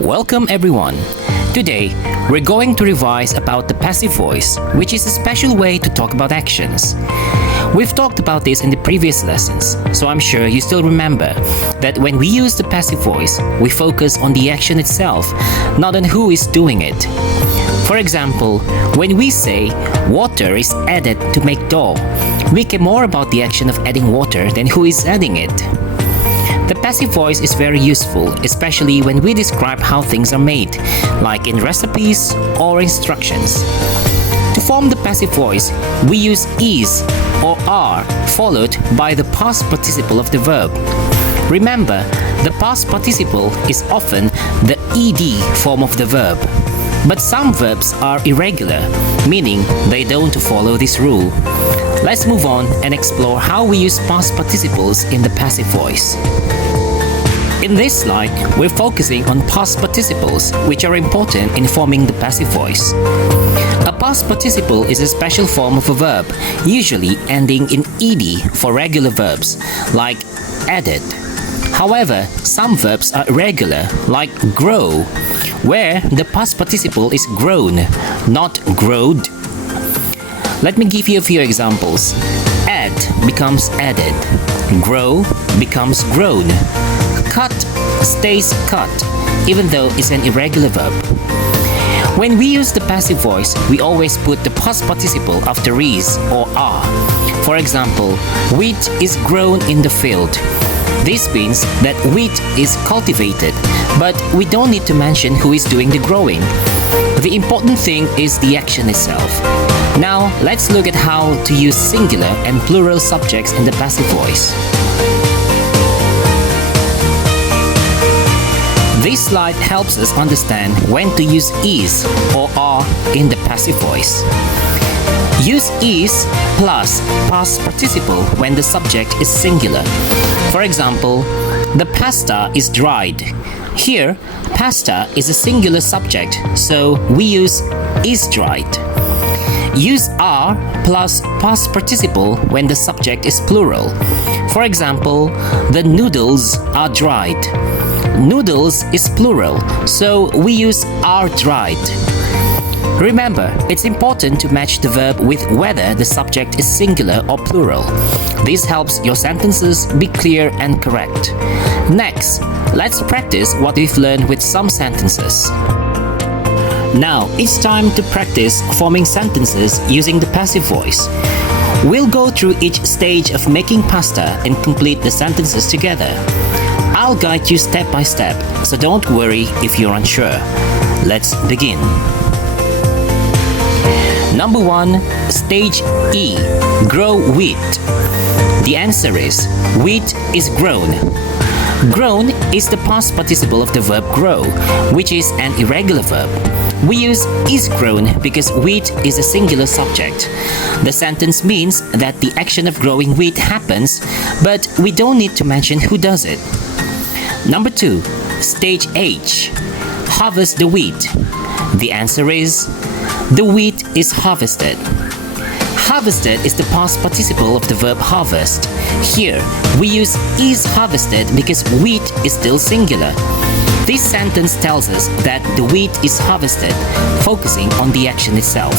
Welcome everyone. Today, we're going to revise about the passive voice, which is a special way to talk about actions. We've talked about this in the previous lessons, so I'm sure you still remember that when we use the passive voice, we focus on the action itself, not on who is doing it. For example, when we say water is added to make dough, we care more about the action of adding water than who is adding it. The passive voice is very useful, especially when we describe how things are made, like in recipes or instructions. To form the passive voice, we use is or are followed by the past participle of the verb. Remember, the past participle is often the ed form of the verb. But some verbs are irregular, meaning they don't follow this rule. Let's move on and explore how we use past participles in the passive voice. In this slide, we're focusing on past participles, which are important in forming the passive voice. A past participle is a special form of a verb, usually ending in ed for regular verbs, like added. However, some verbs are irregular, like grow, where the past participle is grown, not growed. Let me give you a few examples. Add becomes added. Grow becomes grown. Cut stays cut, even though it's an irregular verb. When we use the passive voice, we always put the past participle after is or are. For example, wheat is grown in the field. This means that wheat is cultivated, but we don't need to mention who is doing the growing. The important thing is the action itself. Now, let's look at how to use singular and plural subjects in the passive voice. This slide helps us understand when to use is or are in the passive voice. Use is plus past participle when the subject is singular. For example, the pasta is dried. Here, pasta is a singular subject, so we use is dried. Use are plus past participle when the subject is plural. For example, the noodles are dried. Noodles is plural, so we use are dried. Remember, it's important to match the verb with whether the subject is singular or plural. This helps your sentences be clear and correct. Next, let's practice what we've learned with some sentences. Now, it's time to practice forming sentences using the passive voice. We'll go through each stage of making pasta and complete the sentences together. I'll guide you step by step, so don't worry if you're unsure. Let's begin. Number 1, stage E, grow wheat. The answer is, wheat is grown. Grown is the past participle of the verb grow, which is an irregular verb. We use is grown because wheat is a singular subject. The sentence means that the action of growing wheat happens, but we don't need to mention who does it. Number 2, stage H, harvest the wheat. The answer is, the wheat is harvested. Harvested is the past participle of the verb harvest. Here, we use is harvested because wheat is still singular. This sentence tells us that the wheat is harvested, focusing on the action itself.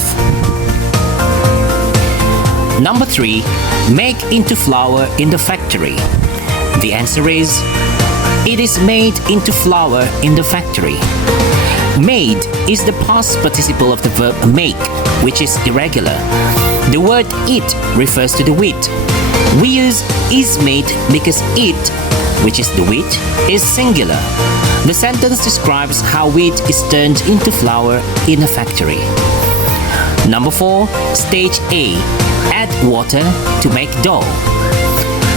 Number 3, make into flour in the factory. The answer is, it is made into flour in the factory. Made is the past participle of the verb make, which is irregular. The word it refers to the wheat. We use is made because it, which is the wheat, is singular. The sentence describes how wheat is turned into flour in a factory. Number 4, stage A, add water to make dough.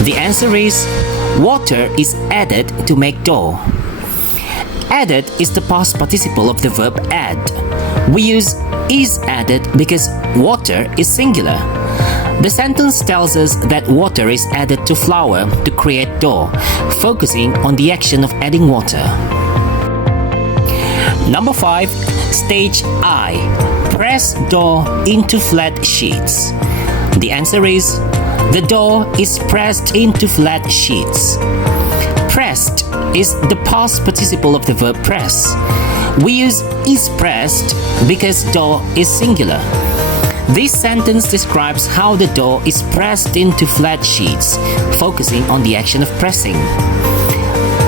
The answer is, water is added to make dough. Added is the past participle of the verb add. We use is added because water is singular. The sentence tells us that water is added to flour to create dough, focusing on the action of adding water. Number 5, stage I, press dough into flat sheets. The answer is, the dough is pressed into flat sheets. Pressed is the past participle of the verb press. We use is pressed because dough is singular. This sentence describes how the dough is pressed into flat sheets, focusing on the action of pressing.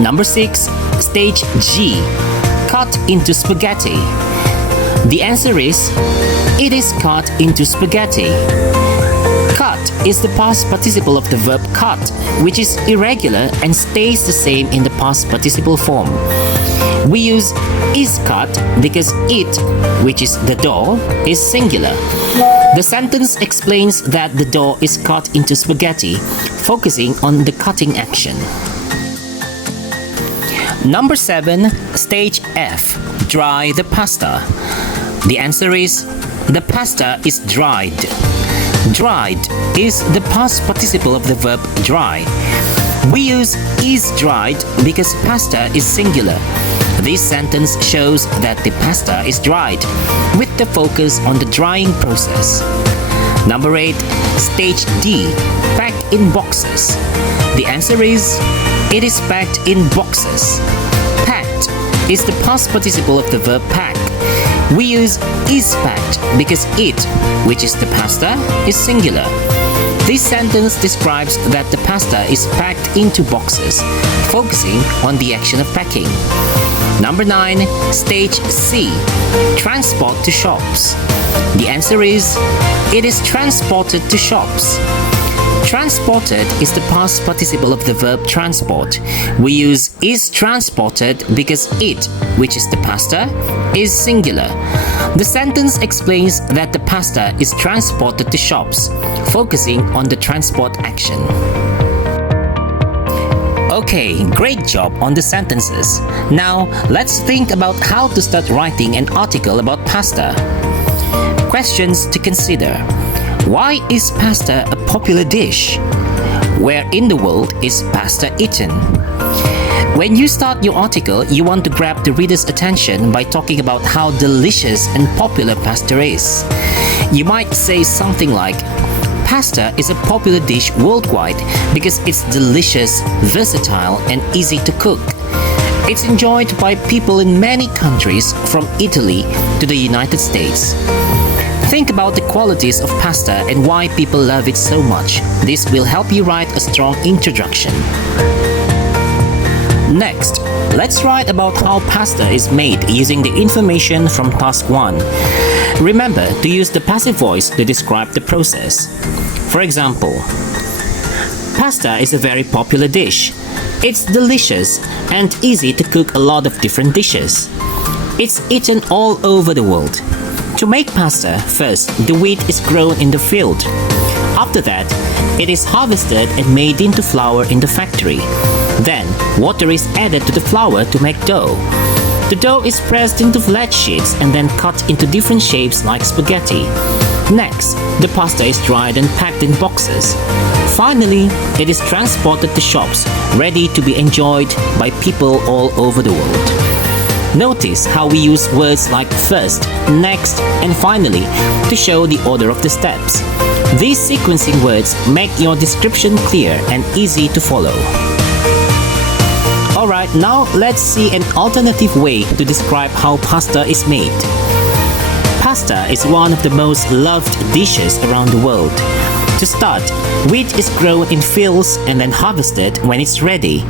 Number 6, stage G, cut into spaghetti. The answer is, it is cut into spaghetti. Cut is the past participle of the verb cut, which is irregular and stays the same in the past participle form. We use is cut because it, which is the dough, is singular. The sentence explains that the dough is cut into spaghetti, focusing on the cutting action. Number 7, stage F, dry the pasta. The answer is, the pasta is dried. Dried is the past participle of the verb dry. We use is dried because pasta is singular. This sentence shows that the pasta is dried, with the focus on the drying process. Number 8, stage D, packed in boxes. The answer is, it is packed in boxes. Packed is the past participle of the verb pack. We use is packed because it, which is the pasta, is singular. This sentence describes that the pasta is packed into boxes, focusing on the action of packing. Number 9, stage C, transport to shops. The answer is, it is transported to shops. Transported is the past participle of the verb transport. We use is transported because it, which is the pasta, is singular. The sentence explains that the pasta is transported to shops, focusing on the transport action. Okay, great job on the sentences. Now, let's think about how to start writing an article about pasta. Questions to consider. Why is pasta a popular dish? Where in the world is pasta eaten? When you start your article, you want to grab the reader's attention by talking about how delicious and popular pasta is. You might say something like, pasta is a popular dish worldwide because it's delicious, versatile, and easy to cook. It's enjoyed by people in many countries, from Italy to the United States. Think about the qualities of pasta and why people love it so much. This will help you write a strong introduction. Next, let's write about how pasta is made using the information from task 1. Remember to use the passive voice to describe the process. For example, pasta is a very popular dish. It's delicious and easy to cook a lot of different dishes. It's eaten all over the world. To make pasta, first, the wheat is grown in the field. After that, it is harvested and made into flour in the factory. Then, water is added to the flour to make dough. The dough is pressed into flat sheets and then cut into different shapes like spaghetti. Next, the pasta is dried and packed in boxes. Finally, it is transported to shops, ready to be enjoyed by people all over the world. Notice how we use words like first, next, and finally to show the order of the steps. These sequencing words make your description clear and easy to follow. Alright, now let's see an alternative way to describe how pasta is made. Pasta is one of the most loved dishes around the world. To start, wheat is grown in fields and then harvested when it's ready.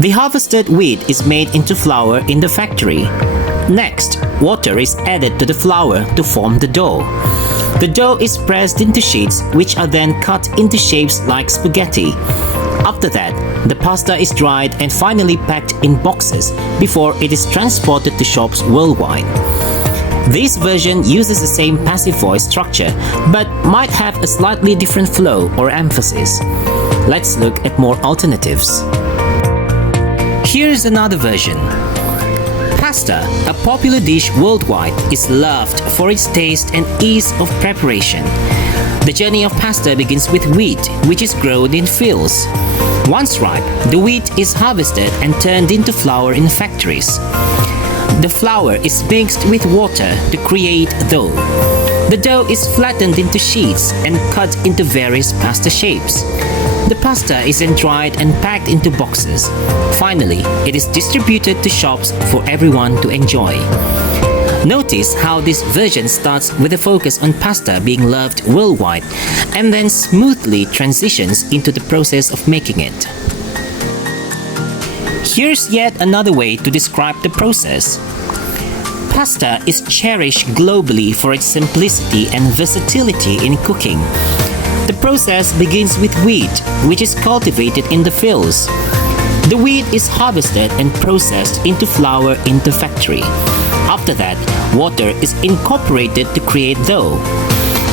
The harvested wheat is made into flour in the factory. Next, water is added to the flour to form the dough. The dough is pressed into sheets which are then cut into shapes like spaghetti. After that, the pasta is dried and finally packed in boxes before it is transported to shops worldwide. This version uses the same passive voice structure but might have a slightly different flow or emphasis. Let's look at more alternatives. Here's another version. Pasta, a popular dish worldwide, is loved for its taste and ease of preparation. The journey of pasta begins with wheat, which is grown in fields. Once ripe, the wheat is harvested and turned into flour in factories. The flour is mixed with water to create dough. The dough is flattened into sheets and cut into various pasta shapes. The pasta is then dried and packed into boxes. Finally, it is distributed to shops for everyone to enjoy. Notice how this version starts with a focus on pasta being loved worldwide and then smoothly transitions into the process of making it. Here's yet another way to describe the process. Pasta is cherished globally for its simplicity and versatility in cooking. The process begins with wheat, which is cultivated in the fields. The wheat is harvested and processed into flour in the factory. After that, water is incorporated to create dough.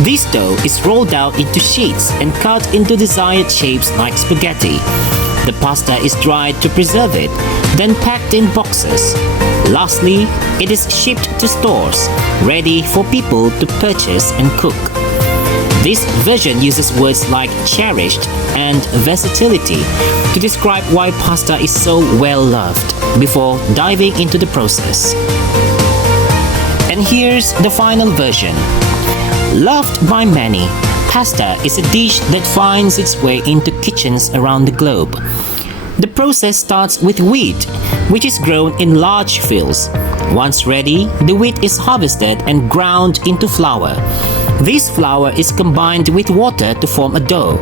This dough is rolled out into sheets and cut into desired shapes like spaghetti. The pasta is dried to preserve it, then packed in boxes. Lastly, it is shipped to stores, ready for people to purchase and cook. This version uses words like cherished and versatility to describe why pasta is so well loved before diving into the process. And here's the final version. Loved by many, pasta is a dish that finds its way into kitchens around the globe. The process starts with wheat, which is grown in large fields. Once ready, the wheat is harvested and ground into flour. This flour is combined with water to form a dough.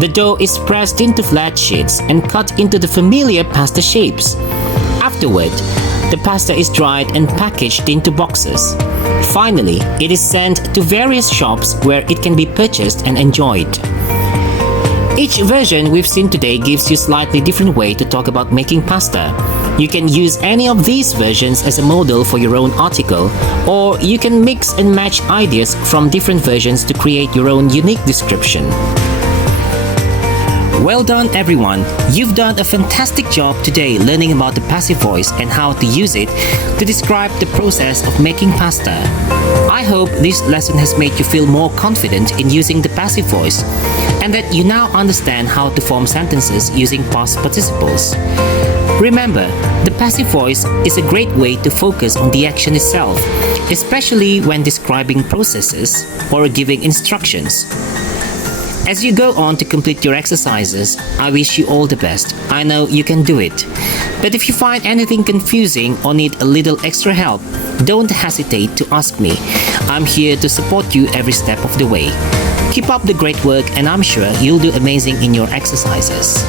The dough is pressed into flat sheets and cut into the familiar pasta shapes. Afterward, the pasta is dried and packaged into boxes. Finally, it is sent to various shops where it can be purchased and enjoyed. Each version we've seen today gives you a slightly different way to talk about making pasta. You can use any of these versions as a model for your own article, or you can mix and match ideas from different versions to create your own unique description. Well done everyone, you've done a fantastic job today learning about the passive voice and how to use it to describe the process of making pasta. I hope this lesson has made you feel more confident in using the passive voice and that you now understand how to form sentences using past participles. Remember, the passive voice is a great way to focus on the action itself, especially when describing processes or giving instructions. As you go on to complete your exercises, I wish you all the best. I know you can do it. But if you find anything confusing or need a little extra help, don't hesitate to ask me. I'm here to support you every step of the way. Keep up the great work and I'm sure you'll do amazing in your exercises.